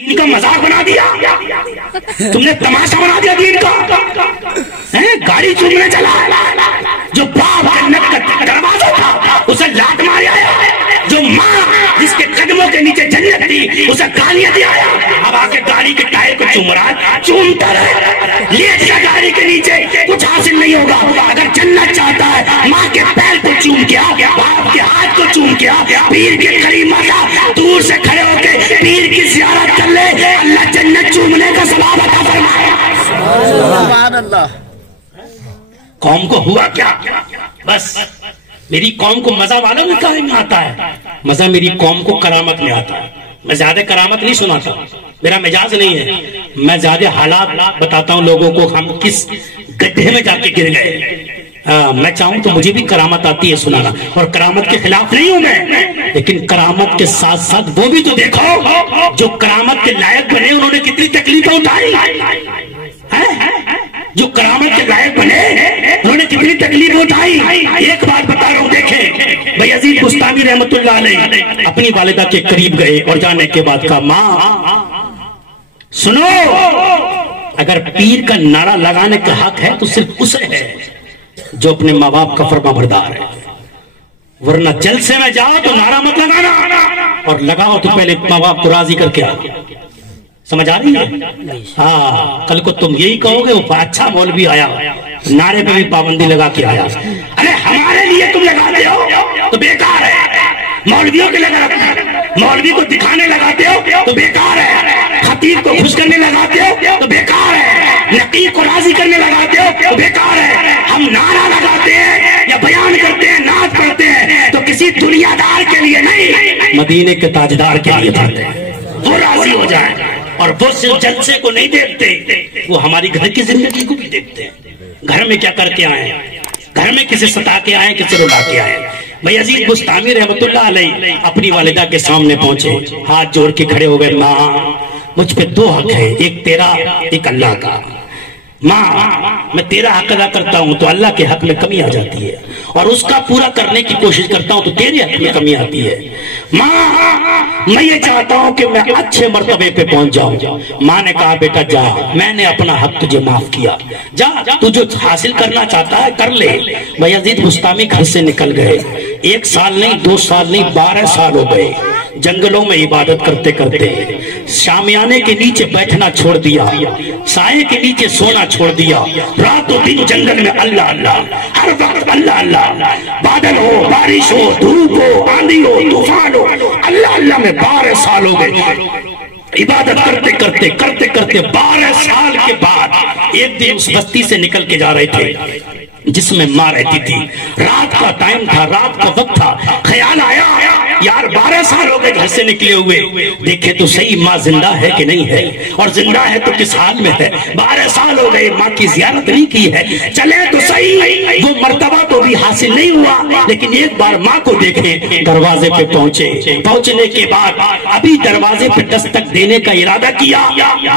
دین کا مذاق بنا دیا، تم نے تماشا بنا دیا دین کا، گاڑی چومنے چلا، جو باپ جنت کا دروازہ تھا اسے لات مارے آیا، جو ماں جس کے قدموں کے نیچے جنت تھی اسے گالیاں دیا آیا، اب آ کے گاڑی کے ٹائر کو چوم رہا ہے، چومتا رہے، لیٹ جا گاڑی کے نیچے، کچھ حاصل نہیں ہوگا۔ اگر جنت چاہتا ہے ماں کے پیر کو چوم کیا، باپ کے ہاتھ کو چوم کیا، پیر کے قریب ماتا دور سے کھڑے ہو کے پیر کی زیارت کر لے، اللہ جنت چومنے کا ثواب عطا فرمائے۔ سبحان اللہ۔ قوم کو ہوا کیا؟ بس میری قوم کو مزہ والا میں کہاں میں آتا ہے، مزہ میری قوم کو کرامت میں آتا ہے۔ میں زیادہ کرامت نہیں سناتا، میرا مجاز نہیں ہے، میں زیادہ حالات بتاتا ہوں لوگوں کو، ہم کس گڈھے میں جا کے گر گئے۔ میں چاہوں تو مجھے بھی کرامت آتی ہے سنانا، اور کرامت کے خلاف نہیں ہوں میں، لیکن کرامت کے ساتھ ساتھ وہ بھی تو دیکھو جو کرامت کے لائق بنے انہوں نے کتنی تکلیفیں اٹھائی، جو کرامت کے لائق بنے انہوں نے کتنی تکلیفیں اٹھائی۔ ایک بات بتا رہا ہوں، دیکھیں بایزید بستامی رحمت اللہ علیہ اپنی والدہ کے قریب گئے اور جانے کے بعد کہا ماں سنو، اگر پیر کا نعرہ لگانے کا حق ہے تو صرف اسے ہے جو اپنے ماں باپ کا فرما بردار ہے، ورنہ جلسے میں جاؤ تو نعرہ مت لگانا، اور لگاؤ تو پہلے ماں باپ کو راضی کر کے آؤ۔ سمجھ آ رہی ہے؟ ہاں، کل کو تم یہی کہو گے وہ اچھا مولوی آیا نعرے پہ بھی پابندی لگا کے آیا، ارے ہمارے لیے تم لگاتے ہو تو بیکار ہے، مولویوں کے لگا مولوی کو دکھانے لگاتے ہو تو بیکار ہے، خطیب کو خوش کرنے لگاتے ہو تو بیکار ہے، نقیب کو راضی کرنے لگاتے ہو تو بیکار ہے۔ ہم نعرہ لگاتے ہیں یا بیان کرتے ہیں، نعت پڑھتے ہیں تو کسی دنیا دار کے لیے نہیں، مدینے کے تاجدار کے لیے پڑھتے ہیں، وہ راضی ہو جائیں، اور وہ صرف جلسے کو نہیں دیکھتے، وہ ہماری گھر کی زندگی کو بھی دیکھتے ہیں، گھر میں کیا کر کے آئے ہیں، گھر میں کسے ستا کے آئے، کسے رلا کے آئے۔ بایزید بستامی رحمت اللہ علیہ اپنی والدہ کے سامنے پہنچے، ہاتھ جوڑ کے کھڑے ہو گئے، ماں مجھ پہ دو حق ہے، ایک تیرا ایک اللہ کا، ماں میں تیرا حق ادا کرتا ہوں تو اللہ کے حق میں کمی آ جاتی ہے، اور اس کا پورا کرنے کی کوشش کرتا ہوں تو تیرے حق میں کمی آتی ہے۔ ماں میں یہ چاہتا ہوں کہ میں اچھے مرتبے پہ پہنچ جاؤں۔ ماں نے کہا بیٹا جا، میں نے اپنا حق تجھے معاف کیا، جا تو جو حاصل کرنا چاہتا ہے کر لے۔ بایزید بستامی گھر سے نکل گئے، 1 سال نہیں 2 سال نہیں 12 سال ہو گئے، جنگلوں میں عبادت کرتے کرتے شامیانے کے نیچے بیٹھنا چھوڑ دیا، سائے کے نیچے سونا چھوڑ دیا، رات و دن جنگل میں اللہ اللہ، ہر وقت اللہ اللہ، بادل ہو بارش ہو دھوپ ہو آندھی ہو طوفان ہو، اللہ اللہ میں 12 سال ہو گئے عبادت کرتے کرتے کرتے کرتے 12 سال کے بعد ایک دن اس بستی سے نکل کے جا رہے تھے جس میں ماں رہتی تھی، رات کا ٹائم تھا، رات کا وقت تھا، خیال آیا یار 12 سال ہو گئے گھر سے نکلے ہوئے، دیکھے تو صحیح ماں زندہ ہے کہ نہیں ہے، اور زندہ ہے تو کس حال میں ہے، 12 سال ہو گئے ماں کی زیارت نہیں کی ہے، چلے تو صحیح، وہ مرتبہ تو بھی حاصل نہیں ہوا، لیکن ایک بار ماں کو دیکھیں۔ دروازے پہ پہنچے، پہنچنے کے بعد ابھی دروازے پہ دستک دینے کا ارادہ کیا،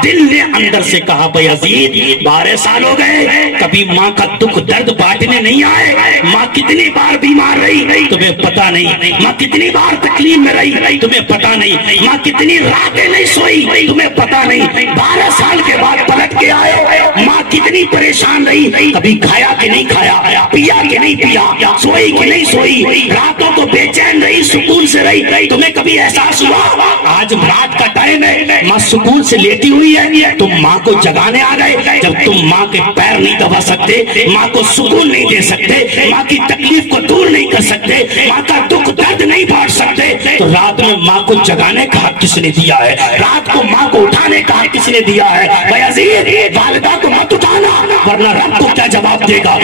دل نے اندر سے کہا بایزید 12 سال ہو گئے کبھی ماں کا دکھ درد بانٹنے نہیں آئے، ماں کتنی بار بیمار رہی تمہیں پتا نہیں، ماں کتنی بار تکلیف میں رہی تمہیں پتا نہیں، ماں کتنی راتیں نہیں سوئی تمہیں پتا نہیں، 12 سال کے بعد پلٹ کے آئے، ماں کتنی پریشان رہی، کبھی کھایا کہ نہیں کھایا، پیا کہ نہیں پیا، سوئی کہ نہیں سوئی، راتوں کو بے چین رہی، سکون سے رہی، تمہیں کبھی احساس ہوا آج رات کا ٹائم ہے ماں سکون سے لیٹی ہوئی ہے، تم ماں کو جگانے آ گئے، جب تم ماں کے پیر نہیں دبا سکتے، ماں کو سکون نہیں دے سکتے، ماں کی تکلیف کو دور نہیں کر سکتے، ماں کا دکھ درد نہیں بانٹ سکتے، تو رات میں ماں کو جگانے کا حق کس نے دیا ہے، رات کو ماں کو اٹھانے کا حق کس نے دیا ہے؟ بایزید والدہ کو مت اٹھانا ورنہ رب کو کیا جواب دے گا۔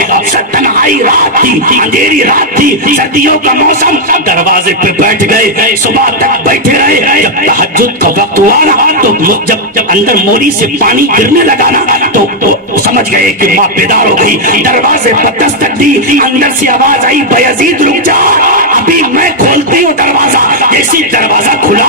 تنہائی رات تھی، اندھیری رات تھی، سردیوں کا موسم، دروازے پہ بیٹھ گئے، صبح تک بیٹھے رہے، جب تہجد کا وقت ہوا نا تو جب اندر موری سے پانی گرنے لگا نا تو سمجھ گئے کہ ماں بیدار ہو گئی، دروازے پر دستک دی، اندر سے آواز آئی بایزید رک جا، ابھی میں کھولتی ہوں دروازہ، جیسے دروازہ کھلا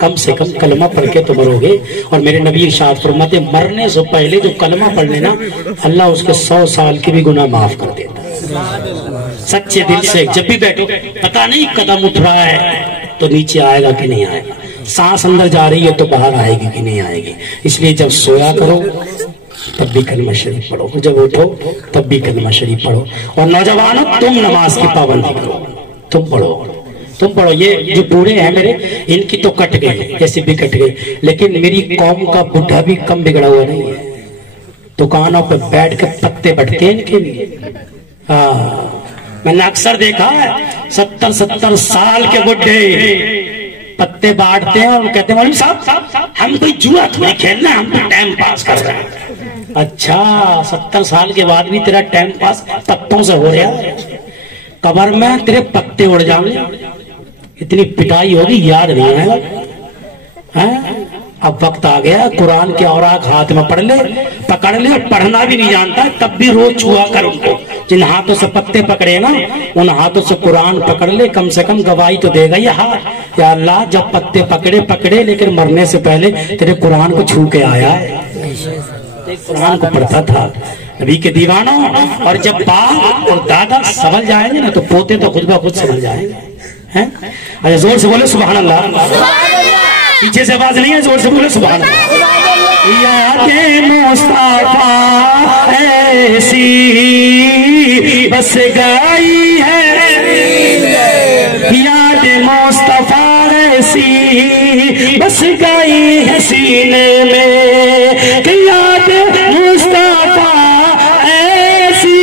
کم سے کم کلمہ پڑھ کے تو مرو گے. اور میرے نبی ارشاد فرماتے مرنے سے پہلے جو کلمہ پڑھ لینا اللہ اس کے 100 سال کی بھی گناہ معاف کر دیتا ہے. سچے دل سے جب بھی بیٹھو پتہ نہیں قدم اٹھ رہا ہے تو نیچے آئے گا کہ نہیں آئے گا, سانس اندر جا رہی ہے تو باہر آئے گی کہ نہیں آئے گی. اس لیے جب سویا کرو تب بھی کلمہ شریف پڑھو, جب اٹھو تب بھی کلمہ شریف پڑھو. اور نوجوانوں تم نماز کی پابندی کرو, تم پڑھو. یہ جو بوڑھے ہیں میرے ان کی تو کٹ گئے, ایسے بھی کٹ گئے, لیکن میری قوم کا بڈھا بھی کم بگڑا ہوا نہیں ہے. دکانوں پہ بیٹھ کے پتے بٹتے ہیں ان کے لیے. میں نے اکثر دیکھا ہے 70 سال کے بڈھے پتے بانٹتے ہیں اور کہتے ہیں مولوی صاحب ہم کوئی جوا تھوڑی کھیلنا, ہم تو ٹائم پاس کر رہے ہیں. اچھا 70 سال کے بعد بھی تیرا ٹائم پاس پتوں سے ہو رہا ہے, قبر میں تیرے پتے اڑ جائیں گے, اتنی پٹائی ہوگی یاد نہیں ہے. اب وقت آ گیا قرآن کے اوراق ہاتھ میں پکڑ لے, اور پڑھنا بھی نہیں جانتا تب بھی روز چھوا کر ان کو. جن ہاتھوں سے پتے پکڑے نا ان ہاتھوں سے قرآن پکڑ لے, کم سے کم گواہی تو دے گا یہ ہاتھ, یا اللہ جب پتے پکڑے لیکن مرنے سے پہلے تیرے قرآن کو چھو کے آیا ہے, قرآن کو پڑھتا تھا. نبی کے دیوانوں, اور جب باپ اور دادا سمجھ جائیں گے نا تو پوتے تو خود بخود سمجھ جائیں گے. اچھا زور سے بولے سبحان اللہ. پیچھے سے آواز نہیں ہے, زور سے بولے سبحان اللہ. یاد مصطفیٰ ایسی بس گئی ہے, یاد مصطفیٰ ایسی بس گئی ہے سینے میں, کہ یاد مصطفیٰ ایسی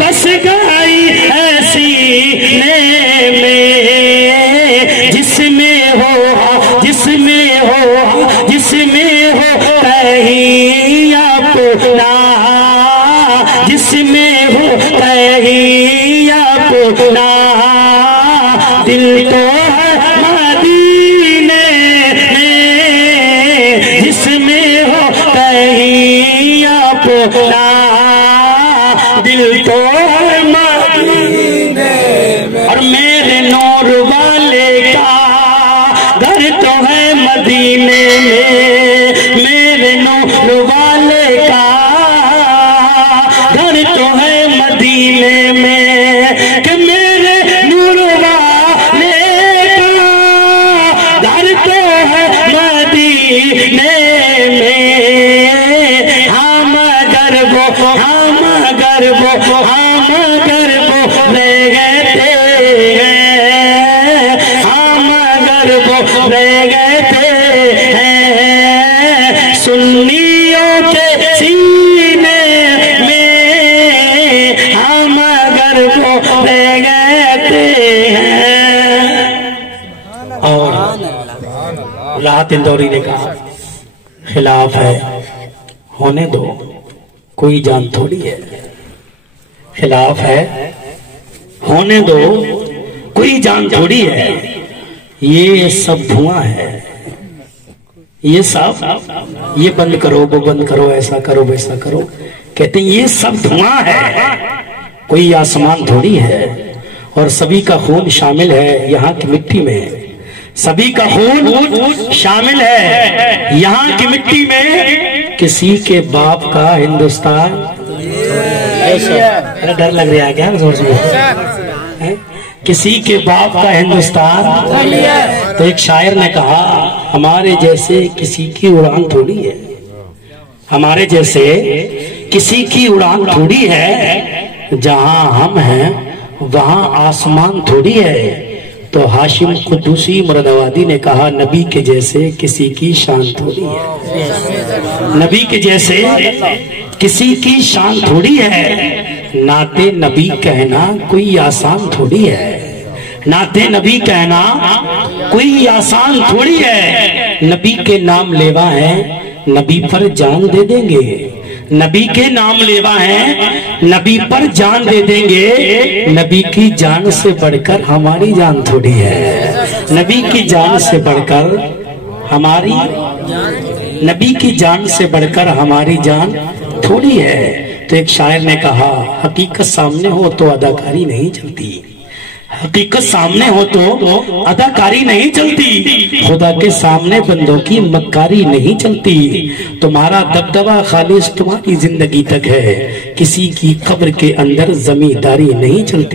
بس گئی ہے سینے میں, جس میں ہو کہیں اپنا, جس میں ہو کہیں اپنا, دل تو ہے مدینے میں, جس میں ہو کہیں اپنا, دل تو ہے مدینے میں. اور میرے نور والے کا گھر تو ہے مدینے میں, میرے نور والے کا گھر تو ہے مدینے میں, کہ میرے نور والے کا گھر تو ہے مدینے میں. ہم اگر وہ رہ گئے ہیں, ہم اگر وہ رہ گئے ہیں سنیوں کے سینے میں, ہم اگر وہ رہ گئے ہیں. اور راحت اندوری نے کہا خلاف ہے ہونے دو, کوئی جان تھوڑی ہے. خلاف ہے ہونے دو, کوئی جان تھوڑی ہے. یہ سب دھواں ہے, یہ سب, یہ بند کرو وہ بند کرو, ایسا کرو ویسا کرو. کہتے ہیں یہ سب دھواں ہے, کوئی آسمان تھوڑی ہے. اور سبھی کا خون شامل ہے یہاں کی مٹی میں, سبھی کا خون شامل ہے یہاں کی مٹی میں. کسی کے باپ کا ہندوستان, ڈر لگ رہا ہے کیا زور سے, کسی کے باپ کا ہندوستان. تو ایک شاعر نے کہا ہمارے جیسے کسی کی اڑان تھوڑی ہے, ہمارے جیسے کسی کی اڑان تھوڑی ہے, جہاں ہم ہیں وہاں آسمان تھوڑی ہے. تو ہاشم قدوسی مرادآبادی نے کہا نبی کے جیسے کسی کی شان تھوڑی ہے, نبی کے جیسے کسی کی شان تھوڑی ہے. نعت نبی کہنا کوئی آسان تھوڑی ہے, نعت نبی کہنا کوئی آسان تھوڑی ہے. نبی کے نام لیوا ہیں نبی پر جان دے دیں گے, نبی کے نام لیوا ہیں نبی پر جان دے دیں گے. نبی کی جان سے بڑھ کر ہماری جان تھوڑی ہے, نبی کی جان سے بڑھ کر ہماری, نبی کی جان سے بڑھ کر ہماری جان تھوڑی ہے. تو ایک شاعر نے کہا حقیقت سامنے ہو تو اداکاری نہیں چلتی, حقیقت سامنے ہو تو اداکاری نہیں چلتی، خدا کے سامنے بندوں کی مکاری نہیں چلتی۔ تمہارا دبدبہ خالص تمہاری زندگی تک ہے، کسی کی قبر کے اندر زمینداری نہیں چلتی۔